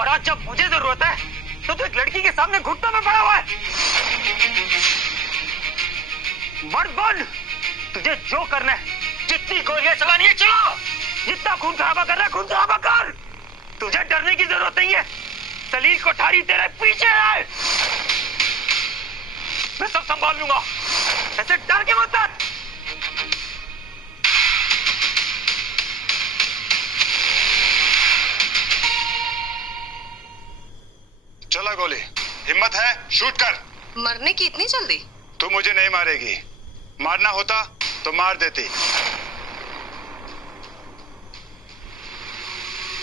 और आज जब मुझे जरूरत है तो तू एक लड़की के सामने घुटनों में पड़ा हुआ है। मर्द बन, तुझे जो करना है, जितनी गोलियां चलानी है चला, जितना खून खराबा करना है खून खराबा कर। तुझे डरने की जरूरत नहीं है। सलील कोठारी तेरे पीछे है, मैं सब संभाल लूंगा। ऐसे डर के मत। चला गोली, हिम्मत है शूट कर। मरने की इतनी जल्दी? तू मुझे नहीं मारेगी, मारना होता तो मार देती।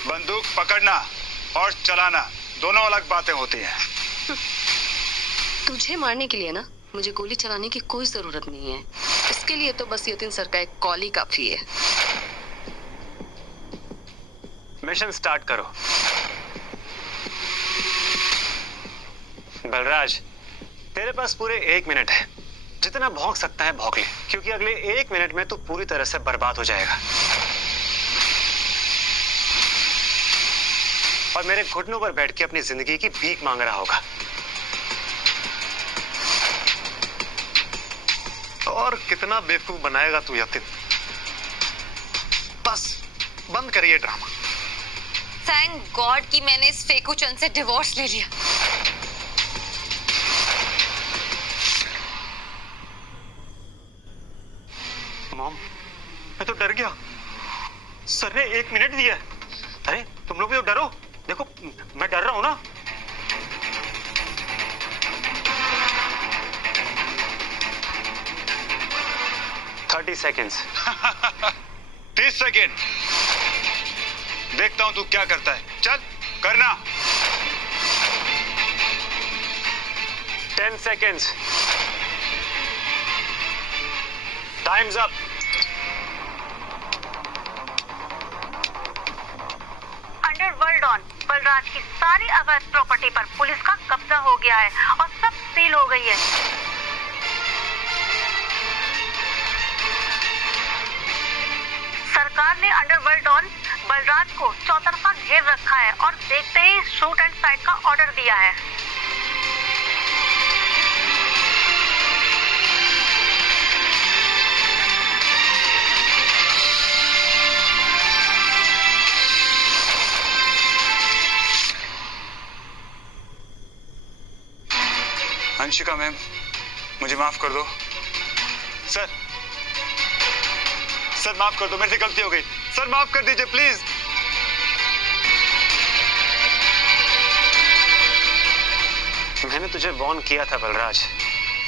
बंदूक पकड़ना और चलाना दोनों अलग बातें होती हैं। तुझे मारने के लिए ना मुझे गोली चलाने की कोई जरूरत नहीं है। इसके लिए तो बस यतीन सर का एक कॉल ही काफी है। मिशन स्टार्ट करो। बलराज, तेरे पास पूरे 1 मिनट है। जितना भौंक सकता है भौंक ले, क्योंकि अगले 1 मिनट में तू पूरी तरह से बर्बाद हो जाएगा और मेरे घुटनों पर बैठ के अपनी जिंदगी की भीख मांग रहा होगा। और कितना बेवकूफ बनाएगा तू यतीन। बस बंद करिए ड्रामा। थैंक गॉड कि मैंने इस फेकू चंद से डिवोर्स ले लिया। मॉम, मैं तो डर गया। सर ने 1 मिनट दिया। अरे तुम लोग भी तो डरो। देखो मैं डर रहा हूं ना। Thirty seconds. 30 सेकेंड। देखता हूं तू क्या करता है। चल करना। 10 seconds. Times up. Underworld on Balraj की सारी अवैध प्रॉपर्टी पर पुलिस का कब्जा हो गया है और सब सील हो गई है। सरकार ने अंडरवर्ल्ड ऑन बलराज को चौतरफा घेर रखा है और देखते ही शूट एंड साइड का ऑर्डर दिया है। अंशिका मैम, मुझे माफ कर दो। सर, सर माफ कर दो, मेरे से गलती हो गई। सर माफ कर दीजिए प्लीज। मैंने तुझे वार्न किया था बलराज,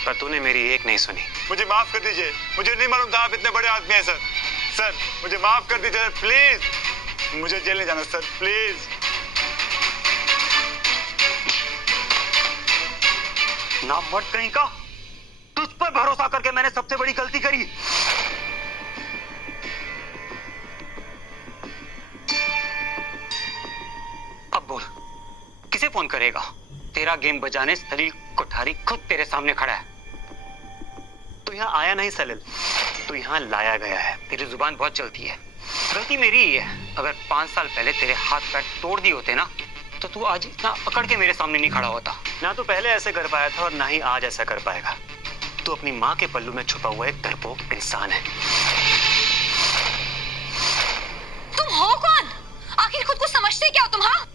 पर तूने मेरी एक नहीं सुनी। मुझे माफ कर दीजिए, मुझे नहीं मालूम था आप इतने बड़े आदमी हैं सर। सर मुझे माफ कर दीजिए प्लीज। मुझे जेल नहीं जाना सर, प्लीज। ना मर्द कहीं का, तुझ पर भरोसा करके मैंने सबसे बड़ी गलती करी। अब बोल, किसे फोन करेगा? तेरा गेम बजाने सलील कोठारी खुद तेरे सामने खड़ा है। तू यहाँ आया नहीं सलील, तू यहाँ लाया गया है। तेरी जुबान बहुत चलती है। गलती मेरी ही है। अगर 5 साल पहले तेरे हाथ पैर तोड़ दिए होते ना, तो तू आज इतना अकड़ के मेरे सामने नहीं खड़ा होता। ना तो पहले ऐसे कर पाया था और ना ही आज ऐसा कर पाएगा। तू अपनी माँ के पल्लू में छुपा हुआ एक डरपोक इंसान है। तुम हो कौन? आखिर खुद को समझते क्या हो तुम? हाँ,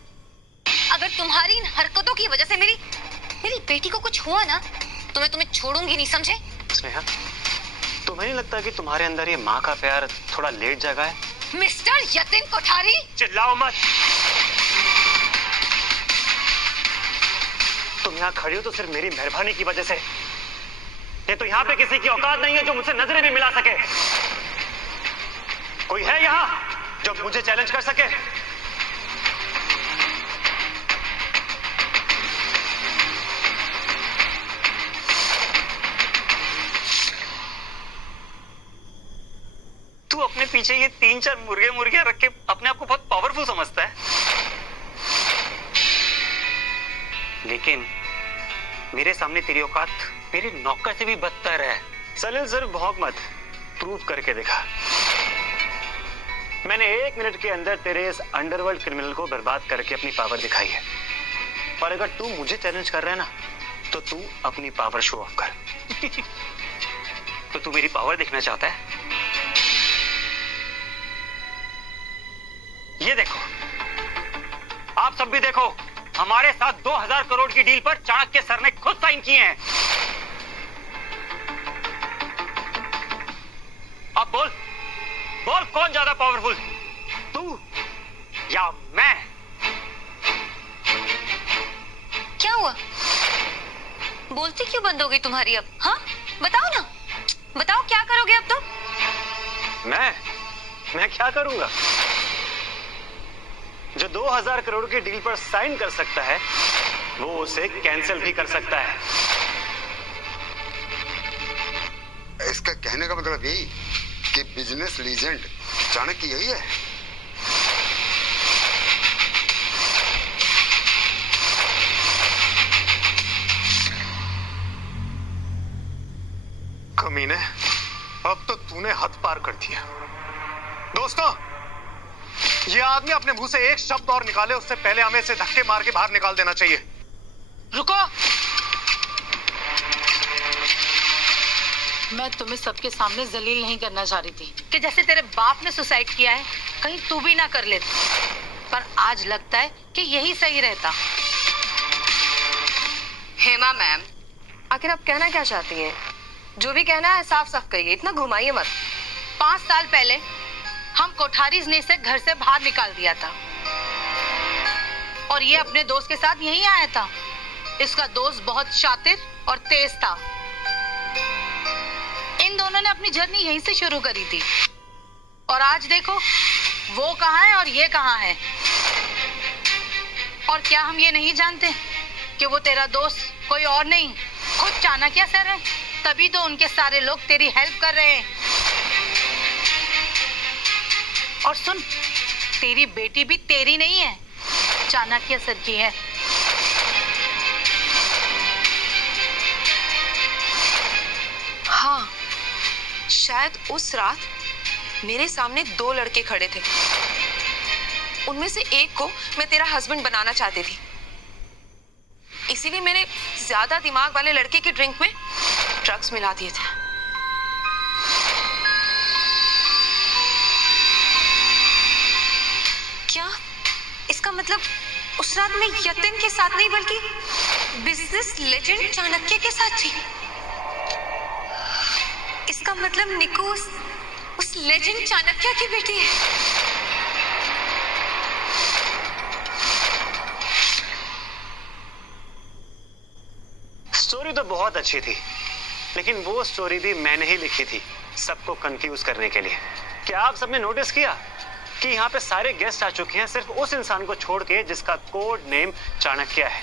अगर तुम्हारी इन हरकतों की वजह से मेरी बेटी को कुछ हुआ ना, तो मैं तुम्हें छोड़ूंगी नहीं, समझे? स्नेहा, तुम्हें नहीं लगता कि तुम्हारे अंदर ये माँ का प्यार थोड़ा लेट जगा है? मिस्टर यतीन कोठारी, चिल्लाओ मत। तुम यहाँ खड़ी हो तो सिर्फ मेरी मेहरबानी की वजह से। ये तो यहाँ पे किसी की औकात नहीं है जो मुझसे नजरें भी मिला सके। कोई है यहाँ जो मुझे चैलेंज कर सके? तू अपने पीछे ये 3-4 मुर्गियां रख के अपने आप को बहुत पावरफुल समझता है, लेकिन मेरे सामने तेरी औकात मेरी नौकर से भी बदतर है। सलील सिर्फ भौंक मत, प्रूव करके दिखा। मैंने 1 मिनट के अंदर तेरे इस अंडरवर्ल्ड क्रिमिनल को बर्बाद करके अपनी पावर दिखाई है। और अगर तू मुझे चैलेंज कर रहा है ना, तो तू अपनी पावर शो ऑफ कर। तो तू मेरी पावर देखना चाहता है? ये देखो, आप सब भी देखो, हमारे साथ 2000 करोड़ की डील पर चाणक्य सर ने खुद साइन किए हैं। अब बोल बोल, कौन ज्यादा पावरफुल, तू या मैं? क्या हुआ? बोलती क्यों बंद हो गई तुम्हारी अब? हाँ, बताओ ना, बताओ क्या करोगे अब तुम? मैं क्या करूंगा? जो 2000 करोड़ की डील पर साइन कर सकता है, वो उसे कैंसिल भी कर सकता है। इसका कहने का मतलब यही कि बिजनेस लीजेंड चाणक्य यही है। कमीने, अब तो तूने हद पार कर दिया। दोस्तों, ये आदमी अपने मुंह से एक शब्द और निकाले उससे पहले हमें इसे धक्के मार के बाहर निकाल देना चाहिए। रुको, मैं तुम्हें सबके सामने जलील नहीं करना चाह रही थी कि जैसे तेरे बाप ने सुसाइड किया है, कहीं तू भी ना कर लेती। पर आज लगता है कि यही सही रहता। हेमा मैम, आखिर आप कहना क्या चाहती हैं? जो भी कहना है साफ साफ कहिए, इतना घुमाइए मत। 5 साल पहले हम कोठारीज ने इसे घर से बाहर निकाल दिया था और ये अपने दोस्त के साथ यहीं आया था। इसका दोस्त बहुत शातिर और तेज था। इन दोनों ने अपनी जर्नी यहीं से शुरू करी थी और आज देखो वो कहाँ है और ये कहाँ है। और क्या हम ये नहीं जानते कि वो तेरा दोस्त कोई और नहीं, खुद चाणक्य सर है। तभी तो उनके सारे लोग तेरी हेल्प कर रहे हैं। और सुन, तेरी बेटी भी तेरी नहीं है, चाणक्य सर की है। हाँ, शायद उस रात मेरे सामने 2 लड़के खड़े थे। उनमें से एक को मैं तेरा हस्बैंड बनाना चाहती थी, इसीलिए मैंने ज्यादा दिमाग वाले लड़के की ड्रिंक में ड्रग्स मिला दिए थे। क्या इसका मतलब उस रात में यतिन के साथ नहीं बल्कि बिजनेस लेजेंड चाणक्य के साथ थी? इसका मतलब निकू उस लेजेंड चाणक्य की बेटी है। स्टोरी तो बहुत अच्छी थी, लेकिन वो स्टोरी भी मैंने ही लिखी थी, सबको कंफ्यूज करने के लिए। क्या आप सबने नोटिस किया कि यहाँ पे सारे गेस्ट आ चुके हैं सिर्फ उस इंसान को छोड़ के जिसका कोड नेम चाणक्य है?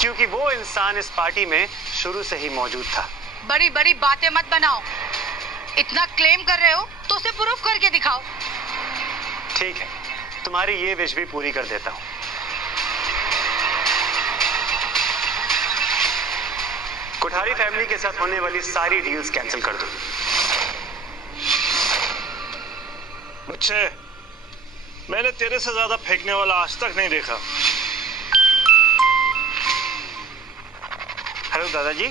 क्योंकि वो इंसान इस पार्टी में शुरू से ही मौजूद था। बड़ी बड़ी बातें मत बनाओ। इतना क्लेम कर रहे हो तो उसे प्रूफ करके दिखाओ। ठीक है, तुम्हारी ये विश भी पूरी कर देता हूं। कोठारी फैमिली के साथ होने वाली सारी डील्स कैंसिल कर दो। बच्चे, मैंने तेरे से ज्यादा फेंकने वाला आज तक नहीं देखा। हेलो दादाजी।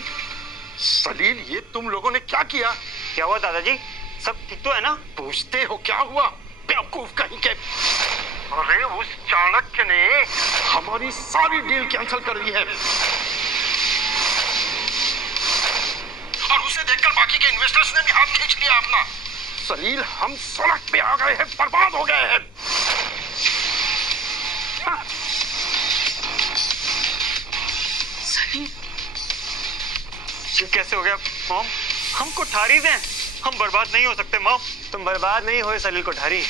सलील, ये तुम लोगों ने क्या किया? क्या हुआ दादाजी? सब ठीक तो है ना? पूछते हो क्या हुआ, बेवकूफ कहीं के। अरे उस चाणक्य ने हमारी सारी डील कैंसिल कर दी है और उसे देखकर बाकी के इन्वेस्टर्स ने भी हाथ खींच लिया अपना। सलील, हम सड़क पे आ गए हैं, बर्बाद हो गए हैं। सलील, ये कैसे हो गया मॉम? हम कोठारीज हैं, हम बर्बाद नहीं हो सकते मॉम। तुम बर्बाद नहीं हुए सलील कोठारी,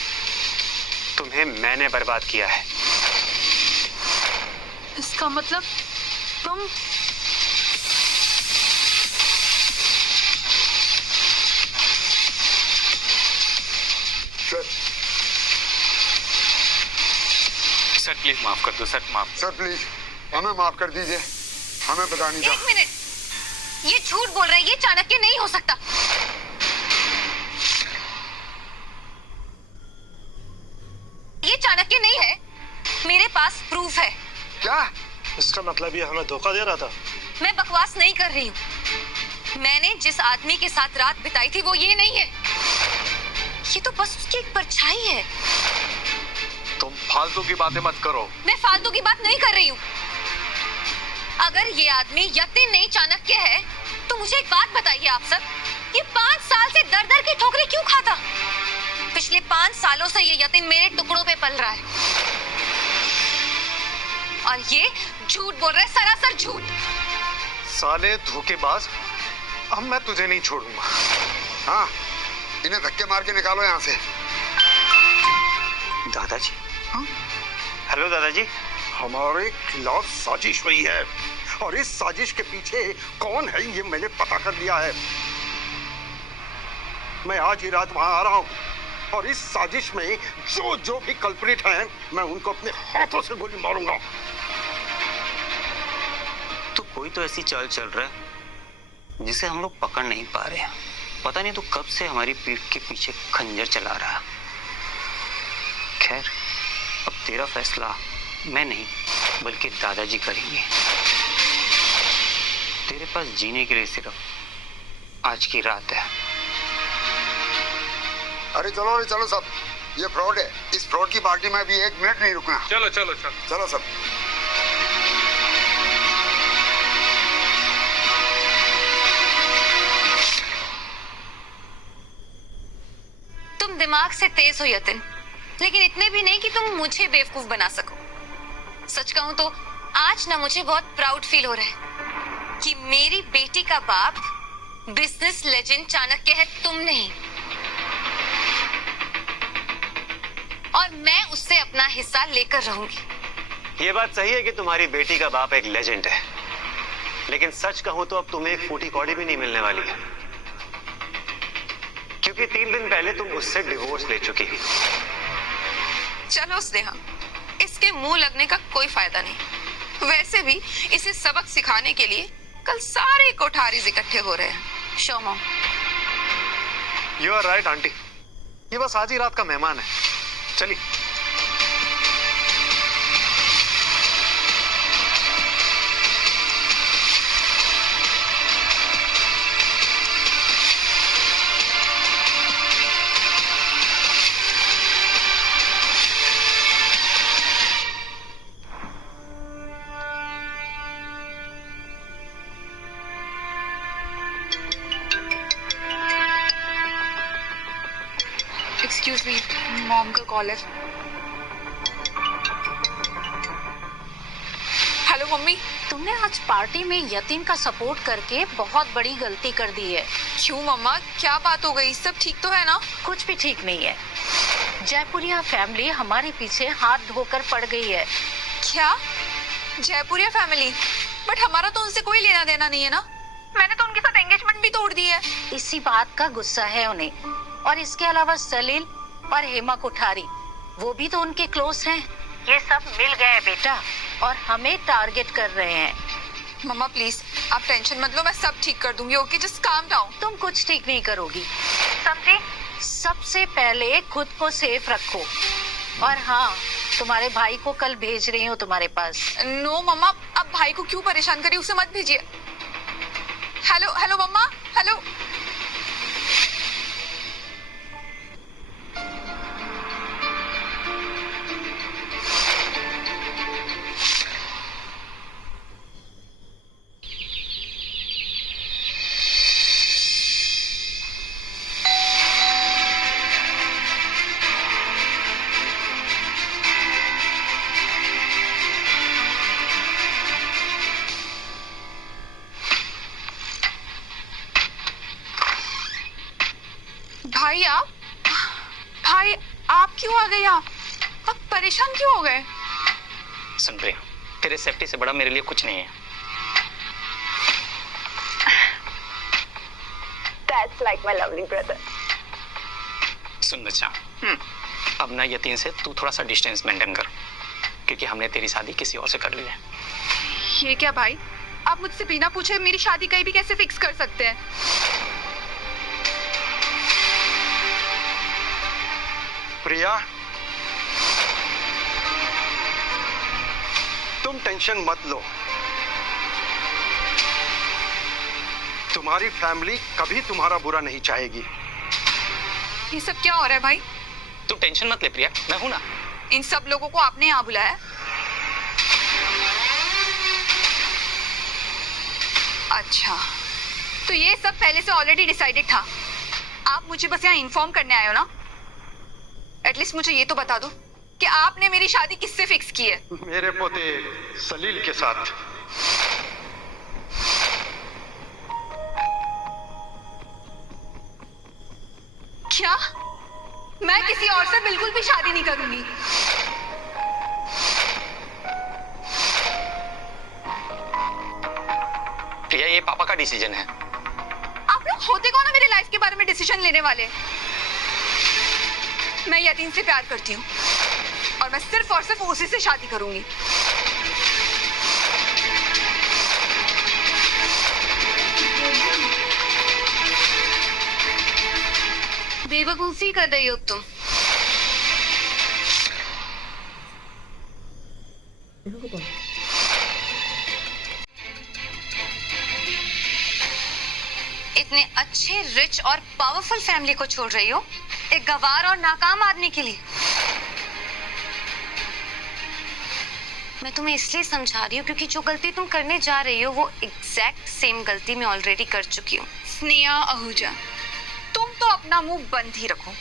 तुम्हें मैंने बर्बाद किया है। इसका मतलब तुम सर प्लीज माफ कर दो सर, माफ। सर प्लीज हमें माफ कर दीजिए, हमें पता नहीं था। 1 मिनट, ये झूठ बोल रहे हैं, ये चाणक्य नहीं हो सकता। ये चाणक्य नहीं है, मेरे पास प्रूफ है। क्या? इसका मतलब ये हमें धोखा दे रहा था। मैं बकवास नहीं कर रही हूँ। मैंने जिस आदमी के साथ रात बिताई थी वो ये नहीं है, ये तो बस उसकी एक परछाई है। तुम फालतू की बातें मत करो। मैं फालतू की बात नहीं कर रही हूँ। अगर ये आदमी यतिन नहीं चाणक्य है तो मुझे एक बात बताइए आप सब, ये 5 साल से दर दर की ठोकरें क्यों खाता? पिछले 5 सालों से ये यतिन मेरे टुकड़ों पे पल रहा है और ये झूठ बोल रहा है, सरासर झूठ। साले धोखेबाज, अब मैं तुझे नहीं छोड़ूंगा। हाँ, इन्हें धक्के मार के निकालो यहाँ से। दादाजी। हेलो दादाजी। हमारे खिलाफ साजिश हुई है और इस साजिश के पीछे कौन है ये मैंने पता कर लिया है। मैं आज ही रात वहां आ रहा हूं और इस साजिश में जो भी कल्प्रिट हैं मैं उनको अपने हाथों से गोली मारूंगा। तो कोई तो ऐसी चाल चल रहा है जिसे हम लोग पकड़ नहीं पा रहे हैं। पता नहीं तो कब से हमारी पीठ के पीछे खंजर चला रहा। खैर, अब तेरा फैसला मैं नहीं बल्कि दादाजी करेंगे। तेरे पास जीने के लिए सिर्फ आज की रात है। अरे चलो सब, ये फ्रॉड है। इस फ्रॉड की पार्टी में भी 1 मिनट नहीं रुकना। चलो चलो सब। तुम दिमाग से तेज हो यतिन, लेकिन इतने भी नहीं कि तुम मुझे बेवकूफ बना सको। सच कहूं तो आज ना मुझे बहुत प्राउड फील हो रहा है कि मेरी बेटी का बाप बिजनेस लेजेंड चाणक्य है, तुम नहीं। और मैं उससे अपना हिस्सा लेकर रहूंगी। ये बात सही है कि तुम्हारी बेटी का बाप एक लेजेंड है, लेकिन सच कहूं तो अब तुम्हें एक फूटी कौड़ी भी नहीं मिलने वाली है, क्योंकि 3 दिन पहले तुम उससे डिवोर्स ले चुकी थी। चलो स्नेहा, इसके मुंह लगने का कोई फायदा नहीं। वैसे भी इसे सबक सिखाने के लिए कल सारे कोठारीज इकट्ठे हो रहे हैं। Show mom. You are right aunty, ये बस आज ही रात का मेहमान है। चलिए। एक्सक्यूज मी, मॉम का कॉल है। हेलो मम्मी। तुमने आज पार्टी में यतिन का सपोर्ट करके बहुत बड़ी गलती कर दी है। क्यों मम्मा, क्या बात हो गई? सब ठीक तो है ना? कुछ भी ठीक नहीं है। जयपुरिया फैमिली हमारे पीछे हाथ धोकर पड़ गई है। क्या? जयपुरिया फैमिली? बट हमारा तो उनसे कोई लेना देना नहीं है ना। मैंने तो उनके साथ एंगेजमेंट भी तोड़ दी है। इसी बात का गुस्सा है उन्हें। और इसके अलावा सलील और हेमा कोठारी, वो भी तो उनके क्लोज हैं। ये सब मिल गए बेटा। और हमें टारगेट कर रहे हैं। मम्मा प्लीज, आप टेंशन मत लो, मैं सब ठीक कर दूंगी। Okay, just calm down. तुम कुछ ठीक नहीं करोगी। समझी? सबसे पहले खुद को सेफ रखो। और हाँ, तुम्हारे भाई को कल भेज रही हूँ तुम्हारे पास। नो मम्मा, अब भाई को क्यों परेशान करिए, उसे मत भेजिए। हेलो हेलो मम्मा, हेलो। भाई आप क्यों आ गए यहाँ? आप परेशान क्यों हो गए? सुन प्रिया, तेरे सेफ्टी से बड़ा मेरे लिए कुछ नहीं है। That's like my lovely brother. सुन बच्चा, अब ना यतीन से तू थोड़ा सा डिस्टेंस मेंटेन कर, क्योंकि हमने तेरी शादी किसी और से कर ली है। ये क्या भाई, आप मुझसे बिना पूछे मेरी शादी कहीं भी कैसे फिक्स कर सकते हैं? प्रिया, तुम टेंशन मत लो। तुम्हारी फैमिली कभी तुम्हारा बुरा नहीं चाहेगी। ये सब क्या हो रहा है भाई? तू टेंशन मत ले प्रिया, मैं हूं ना। इन सब लोगों को आपने यहाँ बुलाया? अच्छा, तो ये सब पहले से ऑलरेडी डिसाइडेड था। आप मुझे बस यहाँ इन्फॉर्म करने आए हो ना? एटलीस्ट मुझे ये तो बता दो कि आपने मेरी शादी किससे फिक्स की है? मेरे पोते सलील के साथ। क्या? मैं किसी और से बिल्कुल भी शादी नहीं करूंगी। प्रिया, ये पापा का डिसीजन है। आप लोग होते कौन हो मेरी लाइफ के बारे में डिसीजन लेने वाले? मैं यतीन से प्यार करती हूँ और मैं सिर्फ और सिर्फ उसी से शादी करूंगी। बेवकूफी कर रही हो तुम। इतने अच्छे, रिच और पावरफुल फैमिली को छोड़ रही हो एक गवार और नाकाम आदमी के लिए। मैं तुम्हें इसलिए समझा रही हूँ क्योंकि जो गलती तुम करने जा रही हो वो एग्जैक्ट सेम गलती मैं ऑलरेडी कर चुकी हूँ। स्नेहा आहूजा, तुम तो अपना मुंह बंद ही रखो।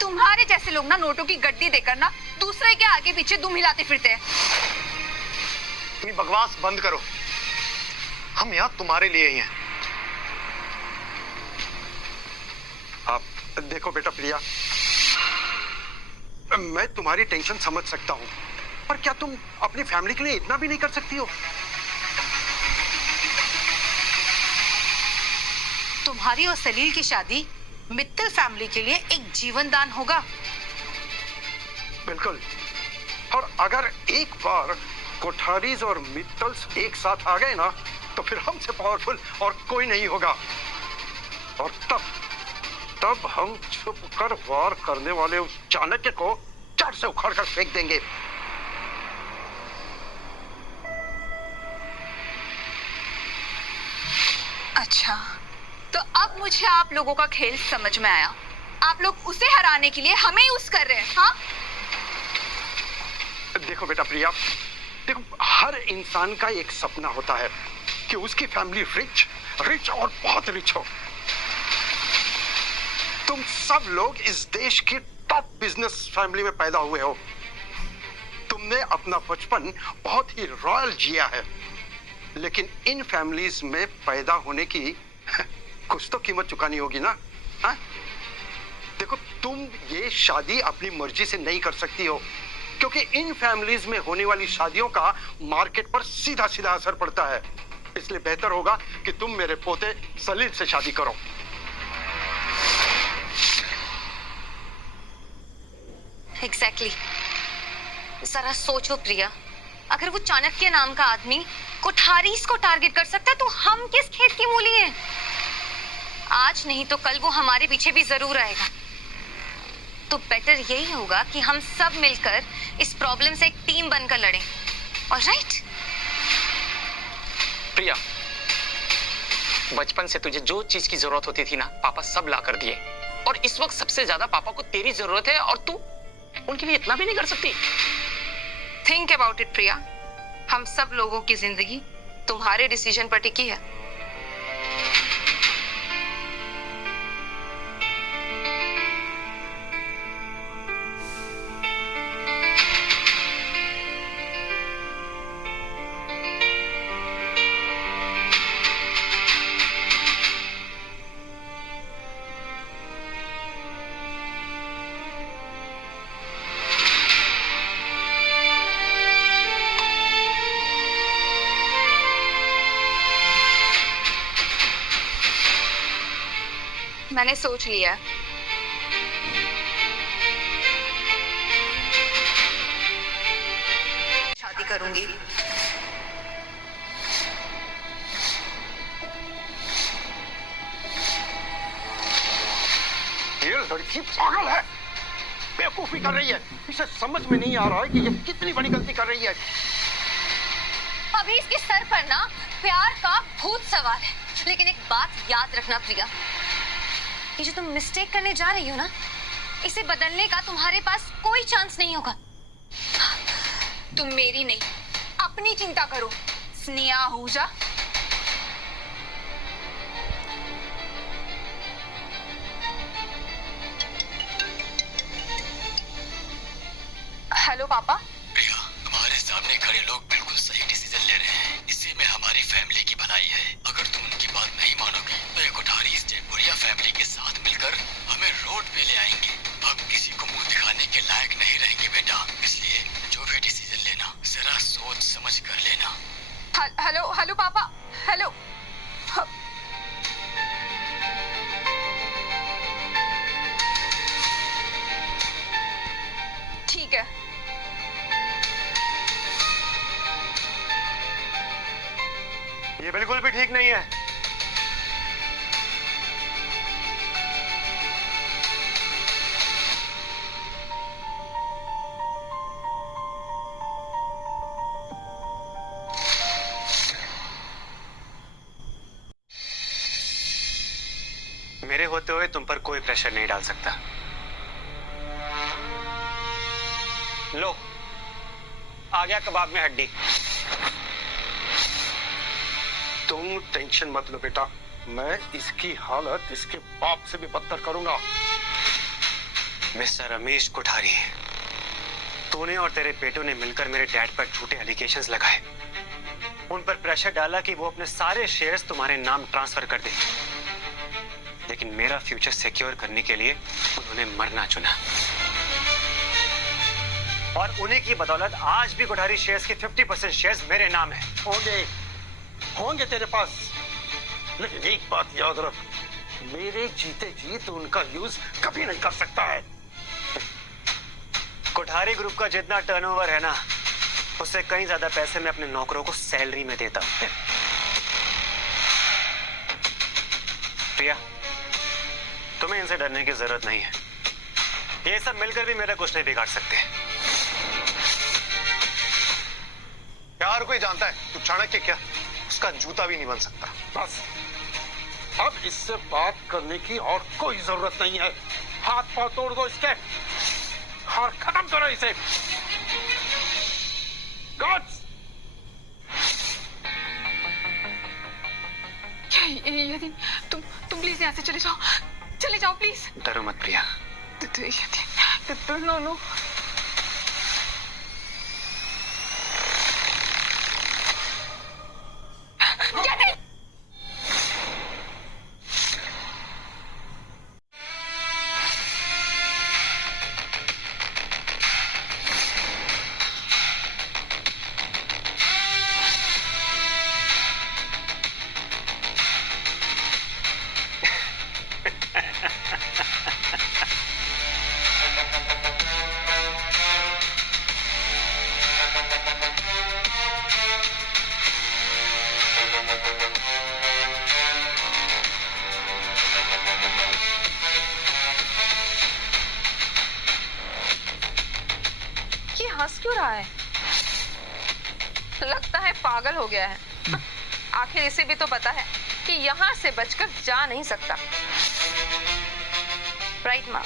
तुम्हारे जैसे लोग ना नोटों की गड्डी देकर ना दूसरे के आगे पीछे दुम हिलाते फिरते हैं। अपनी बकवास बंद करो। हम यहाँ तुम्हारे लिए ही हैं। आप देखो बेटा प्रिया, मैं तुम्हारी टेंशन समझ सकता हूँ, पर क्या तुम अपनी फैमिली के लिए इतना भी नहीं कर सकती हो? तुम्हारी और सलील की शादी मित्तल फैमिली के लिए एक जीवन दान होगा। बिल्कुल। और अगर एक बार कोठारीज और मित्तल्स एक साथ आ गए ना, तो फिर हमसे पावरफुल और कोई नहीं होगा। और तब हम छुप कर वार करने वाले उस चाणक्य को जड़ से उखाड़ कर फेंक देंगे। अच्छा, तो अब मुझे आप लोगों का खेल समझ में आया। आप लोग उसे हराने के लिए हमें यूज कर रहे हैं, हाँ? देखो बेटा प्रिया, देखो, हर इंसान का एक सपना होता है कि उसकी फैमिली रिच और बहुत रिच हो। तुम सब लोग इस देश की टॉप बिजनेस फैमिली में पैदा हुए हो। तुमने अपना बचपन बहुत ही रॉयल जिया है, लेकिन इन फैमिलीज में पैदा होने की कुछ तो कीमत चुकानी होगी ना। हाँ? देखो, तुम ये शादी अपनी मर्जी से नहीं कर सकती हो, क्योंकि इन फैमिलीज में होने वाली शादियों का मार्केट पर सीधा सीधा असर पड़ता है। इसलिए बेहतर होगा कि तुम मेरे पोते सलील से शादी करो। एग्जैक्टली। जरा सोचो प्रिया, अगर वो चाणक्य नाम का आदमी कोठारीज को टारगेट कर सकता है तो हम किस खेत की मूली हैं? आज नहीं तो कल वो हमारे पीछे भी जरूर आएगा। तो बेटर यही होगा कि हम सब मिलकर इस प्रॉब्लम से एक टीम बनकर लड़ें। ऑलराइट? प्रिया, बचपन से तुझे जो चीज की जरूरत होती थी ना, पापा सब ला कर दिए। और इस वक्त सबसे ज्यादा पापा को तेरी जरूरत है, और तू उनके लिए इतना भी नहीं कर सकती। थिंक अबाउट इट प्रिया, हम सब लोगों की जिंदगी तुम्हारे डिसीजन पर टिकी है। मैंने सोच लिया है। शादी करूंगी। ये पागल है, बेवकूफी कर रही है। इसे समझ में नहीं आ रहा है कि ये कितनी बड़ी गलती कर रही है। अभी इसके सर पर ना प्यार का भूत सवार है, लेकिन एक बात याद रखना प्रिया, ये जो तुम मिस्टेक करने जा रही हो ना, इसे बदलने का तुम्हारे पास कोई चांस नहीं होगा। तुम मेरी नहीं, अपनी चिंता करो स्नेहा आहूजा। हेलो पापा। प्रिया, तुम्हारे सामने खड़े लोग बिल्कुल सही डिसीजन ले रहे हैं। इसी में हमारी फैमिली की भलाई है। अगर तुम उनकी बात नहीं मानोगी तो ये कोठारी इस जयपुरिया फैमिली के साथ मिलकर हमें रोड पे ले आएंगे। अब किसी को मुंह दिखाने के लायक नहीं रहेंगे बेटा, इसलिए जो भी डिसीजन लेना जरा सोच समझ कर लेना। हेलो हेलो पापा, हेलो। ठीक है। ये बिल्कुल भी ठीक नहीं है। मेरे होते हुए तुम पर कोई प्रेशर नहीं डाल सकता। लो, आ गया कबाब में हड्डी। तुम टेंशन मत लो बेटा, मैं इसकी हालत इसके बाप से भी बदतर करूंगा। मिस्टर रमेश कोठारी, तूने और तेरे बेटों ने मिलकर मेरे डैड पर झूठे एलिगेशंस लगाए, उन पर प्रेशर डाला कि वो अपने सारे शेयर्स तुम्हारे नाम ट्रांसफर कर दें। लेकिन मेरा फ्यूचर सिक्योर करने के लिए उन्होंने मरना चुना, और उन्हीं की बदौलत आज भी कोठारी शेयर्स के 50% शेयर्स मेरे नाम है। होंगे तेरे पास, लेकिन एक बात याद रख, मेरे जीते जी तो उनका यूज कभी नहीं कर सकता है। कोठारी ग्रुप का जितना टर्नओवर है ना, उससे कहीं ज्यादा पैसे मैं अपने नौकरों को सैलरी में देता हूं। प्रिया, तुम्हें इनसे डरने की जरूरत नहीं है। ये सब मिलकर भी मेरा कुछ नहीं बिगाड़ सकते। यार कोई जानता है तू चाणक्य क्या, उसका जूता भी नहीं बन सकता। बस अब इससे बात करने की और कोई जरूरत नहीं है। हाथ पांव तोड़ दो इसके और खत्म करो इसे। गॉड्स! यदि तुम प्लीज यहाँ से चले जाओ प्लीज। डरो मत प्रिया। नो। हंस क्यों रहा है? लगता है पागल हो गया है। आखिर इसे भी तो पता है कि यहाँ से बचकर जा नहीं सकता। राइट माँ,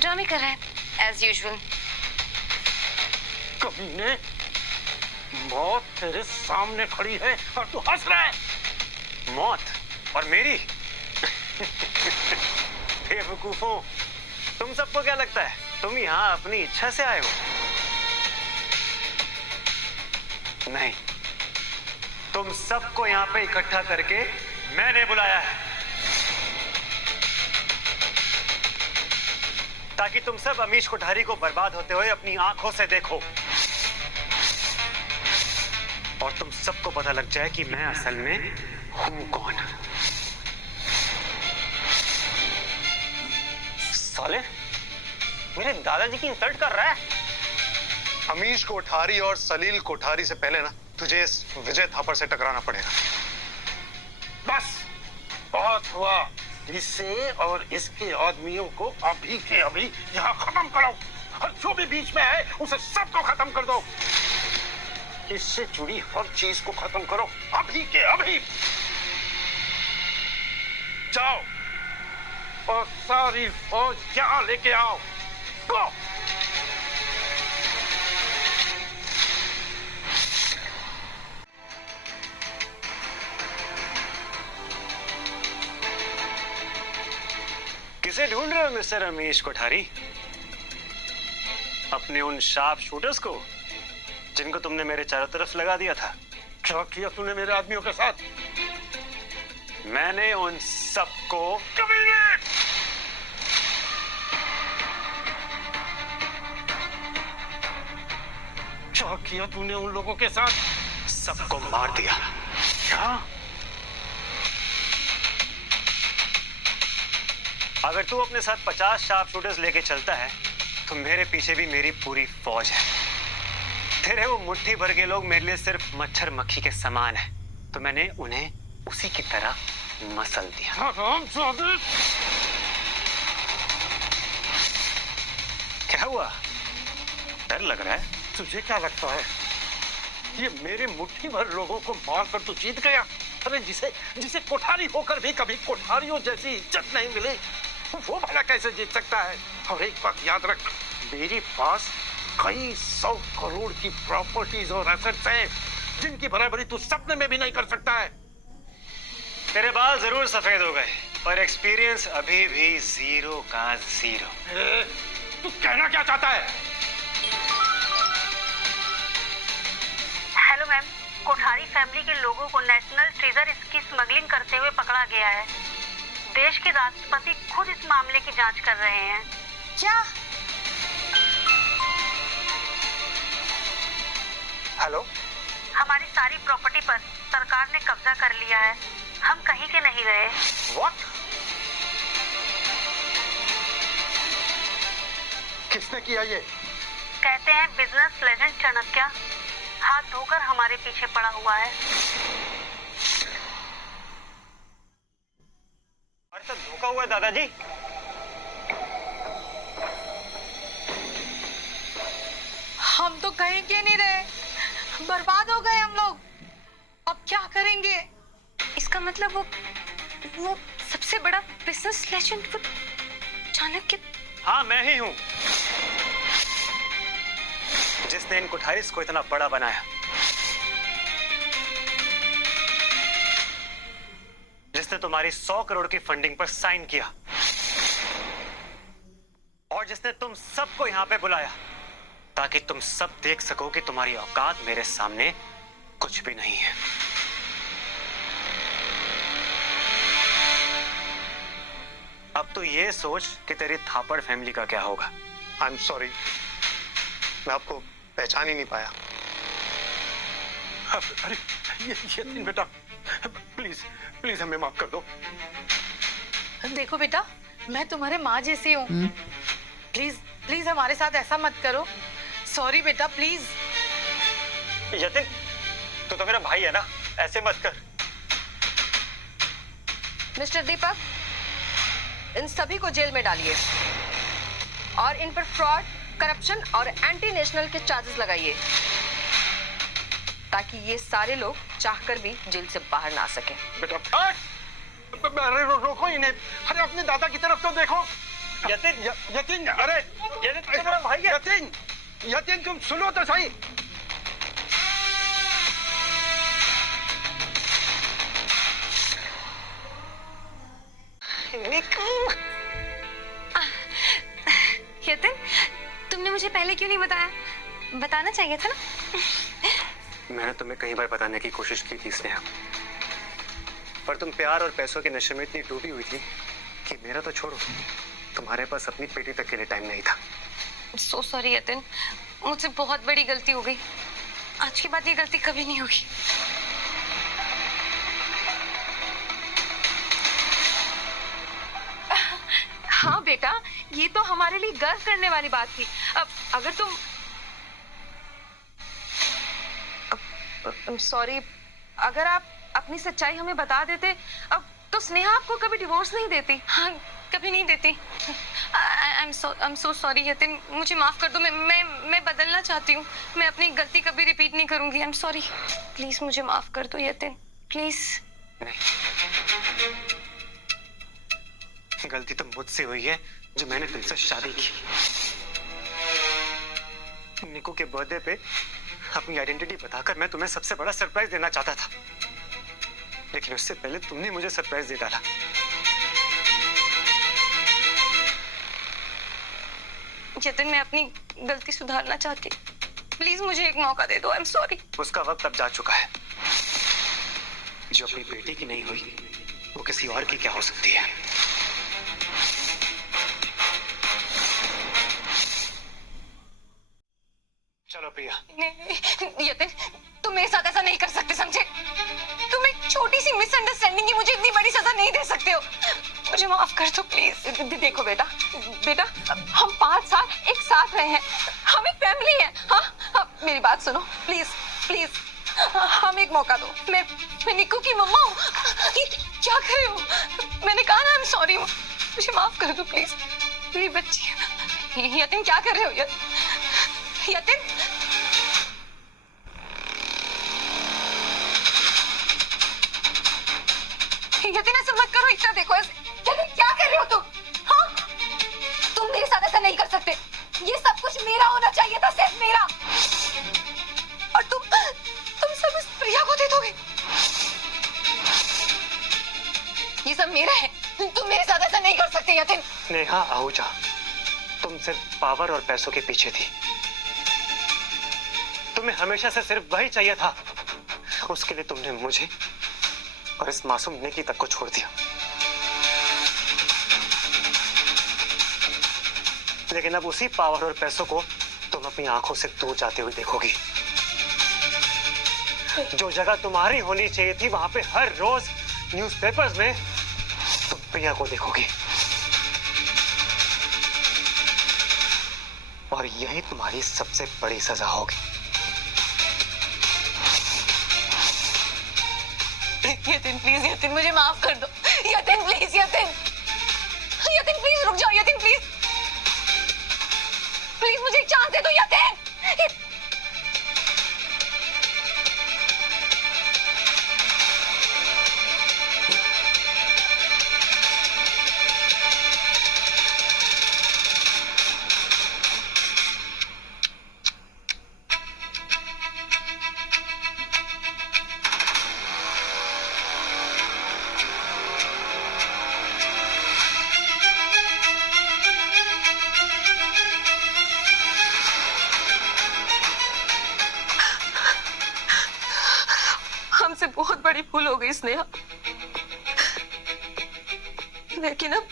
ड्रामे कर रहा है एज यूजुअल। कमीने, मौत तेरे सामने खड़ी है और तू हंस रहा है। मौत? और मेरी? बेवकूफों, तुम सबको क्या लगता है तुम यहाँ अपनी इच्छा से आए हो? नहीं, तुम सबको यहाँ पे इकट्ठा करके मैंने बुलाया है, ताकि तुम सब अमीश कोठारी को बर्बाद होते हुए अपनी आंखों से देखो और तुम सबको पता लग जाए कि मैं असल में हूं कौन। साले, मेरे दादाजी की इंसल्ट कर रहा है। अमीश कोठारी और सलील कोठारी से पहले ना तुझे इस विजय थापर से टकराना पड़ेगा। बस बहुत हुआ, इसे और इसके आदमियों को अभी के अभी यहाँ खत्म करो और जो भी बीच में है उसे सबको खत्म कर दो। इससे जुड़ी हर चीज को खत्म करो अभी के अभी। जाओ और सारी फौज यहाँ लेके आओ। गो। किसे ढूंढ रहे हो मिस्टर रमेश कोठारी? अपने उन शार्प शूटर्स को जिनको तुमने मेरे चारों तरफ लगा दिया था? क्या किया तूने मेरे आदमियों के साथ? मैंने उन सबको क्या किया तूने उन लोगों के साथ? सबको मार दिया। क्या? अगर तू अपने साथ 50 शार्प शूटर्स लेके चलता है तो मेरे पीछे भी मेरी पूरी फौज है। तेरे वो मुट्ठी भर के लोग मेरे लिए सिर्फ मच्छर मक्खी के समान है, तो मैंने उन्हें उसी की तरह मसल दिया। क्या हुआ? डर लग रहा है? तुझे क्या लगता है ये मेरे मुट्ठी भर लोगों को मारकर तू जीत गया? अरे जिसे कोठारी होकर भी कभी कोठारियों जैसी इज्जत नहीं मिली, वो भला कैसे जीत सकता है? और एक बात याद रख, मेरे पास कई 100 करोड़ की प्रॉपर्टीज और एसेट्स हैं जिनकी बराबरी तू सपने में भी नहीं कर सकता है। तेरे बाल जरूर सफेद हो गए पर एक्सपीरियंस अभी भी 0 का 0। तू कहना क्या चाहता है? हेलो मैम, कोठारी फैमिली के लोगों को नेशनल ट्रेजर की स्मगलिंग करते हुए पकड़ा गया है। देश के राष्ट्रपति खुद इस मामले की जांच कर रहे हैं। क्या? हेलो, हमारी सारी प्रॉपर्टी पर सरकार ने कब्जा कर लिया है। हम कहीं के नहीं रहे। व्हाट? किसने किया ये? कहते हैं बिजनेस लेजेंड चाणक्य हाथ धोकर हमारे पीछे पड़ा हुआ है। हमारे साथ धोखा हुआ है दादाजी। हम तो कहीं के नहीं रहे, बर्बाद हो गए हम लोग। अब क्या करेंगे? इसका मतलब वो सबसे बड़ा बिजनेस लेजेंड वो चाणक्य। हाँ, मैं ही हूं जिसने इन कोठारीज को इतना बड़ा बनाया, जिसने तुम्हारी 100 करोड़ की फंडिंग पर साइन किया और जिसने तुम सबको यहां पे बुलाया ताकि तुम सब देख सको कि तुम्हारी औकात मेरे सामने कुछ भी नहीं है। अब तो ये सोच कि तेरी थापड़ फैमिली का क्या होगा। आई एम सॉरी, मैं आपको पहचान ही नहीं पाया। अरे ये बेटा, प्लीज प्लीज हमें माफ कर दो। देखो बेटा, मैं तुम्हारे माँ जैसी हूँ। प्लीज प्लीज हमारे साथ ऐसा मत करो। सॉरी बेटा, प्लीज। यतिन, तू तो मेरा भाई है ना, ऐसे मत कर। मिस्टर दीपक, इन सभी को जेल में डालिए और इन पर फ्रॉड, करप्शन और एंटी नेशनल के चार्जेस लगाइए ताकि ये सारे लोग चाहकर भी जेल से बाहर ना आ सके। बेटा, अरे रोको इन्हें। अरे अपने दादा की तरफ तो देखो। यतिन, अरे यतिन मेरा भाई है। यतिन तुम सुनो तो सही। यतिन, तुमने मुझे पहले क्यों नहीं बताया? बताना चाहिए था ना। मैंने तुम्हें कई बार बताने की कोशिश की थी स्नेहा, पर तुम प्यार और पैसों के नशे में इतनी डूबी हुई थी कि मेरा तो छोड़ो, तुम्हारे पास अपनी पेटी तक के लिए टाइम नहीं था। सो सॉरी यतिन, मुझसे बहुत बड़ी गलती हो गई। आज के बाद ये गलती कभी नहीं होगी। हाँ बेटा, ये तो हमारे लिए गर्व करने वाली बात थी। अब अगर तुम सॉरी, अगर आप अपनी सच्चाई हमें बता देते, अब तो स्नेहा आपको कभी डिवोर्स नहीं देती? हाँ, कभी नहीं देती। I am so sorry Yatin, मुझे माफ कर दो। मैं बदलना चाहती हूँ। मैं अपनी गलती कभी रिपीट नहीं करूंगी। आई एम सॉरी, प्लीज मुझे माफ कर दो यतिन, प्लीज। नहीं, गलती तो मुझसे हुई है जो मैंने तुमसे शादी की। निको के बर्थडे पे अपनी आइडेंटिटी बताकर मैं तुम्हें सबसे बड़ा सरप्राइज देना चाहता था, लेकिन उससे पहले तुमने मुझे सरप्राइज दे डाला। यतिन, मैं अपनी गलती सुधारना चाहती, प्लीज मुझे एक मौका दे दो। I am sorry. उसका वक्त अब जा चुका है। जो अपनी बेटी की नहीं हुई वो किसी और की क्या हो सकती है? चलो प्रिया। नहीं यतिन, तुम मेरे साथ ऐसा नहीं कर सकते, समझे? तुम एक छोटी सी मिसअंडरस्टैंडिंग की मुझे इतनी बड़ी सजा नहीं दे सकते हो। मुझे माफ कर दो प्लीज। देखो बेटा, हम 5 साल एक साथ रहे हैं, हम एक फैमिली है। हाँ, मेरी बात सुनो प्लीज प्लीज, हम एक मौका दो। मैं निक्कू की मम्मा हूँ। ये क्या कर रहे हो? मैंने कहा ना, आई एम सॉरी। मुझे माफ कर दो प्लीज, मेरी बच्ची। यतिन, क्या कर रहे हो? यतिन, यतिन ऐसा मत करो, इतना देखो। यतिन, क्या कर रहे हो तुम? हाँ, तुम मेरे साथ ऐसा नहीं कर सकते। ये सब कुछ मेरा होना चाहिए था, सिर्फ मेरा। और तुम सब इस प्रिया को दे दोगे। ये सब मेरा है, तुम मेरे साथ ऐसा नहीं कर सकते यतिन। नेहा आहूजा, तुम सिर्फ पावर और पैसों के पीछे थी। तुम्हें हमेशा से सिर्फ वही चाहिए था। उसके लिए तुमने मुझे और इस मासूम निकी तक को छोड़ दिया। लेकिन अब उसी पावर और पैसों को तुम अपनी आंखों से दूर जाते हुए देखोगी। जो जगह तुम्हारी होनी चाहिए थी, वहां पे हर रोज न्यूज़पेपर्स में तुम प्रिया को देखोगी। और यही तुम्हारी सबसे बड़ी सजा होगी। यतिन प्लीज, यतिन मुझे माफ कर दो। यतिन प्लीज, यतिन प्लीज रुक जाओ। यतिन प्लीज, प्लीज मुझे एक चांस दे दो यतिन। हमसे बहुत बड़ी भूल हो गई स्नेहा, लेकिन अब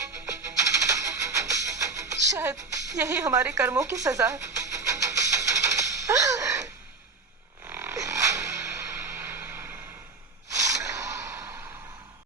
शायद यही हमारे कर्मों की सजा है।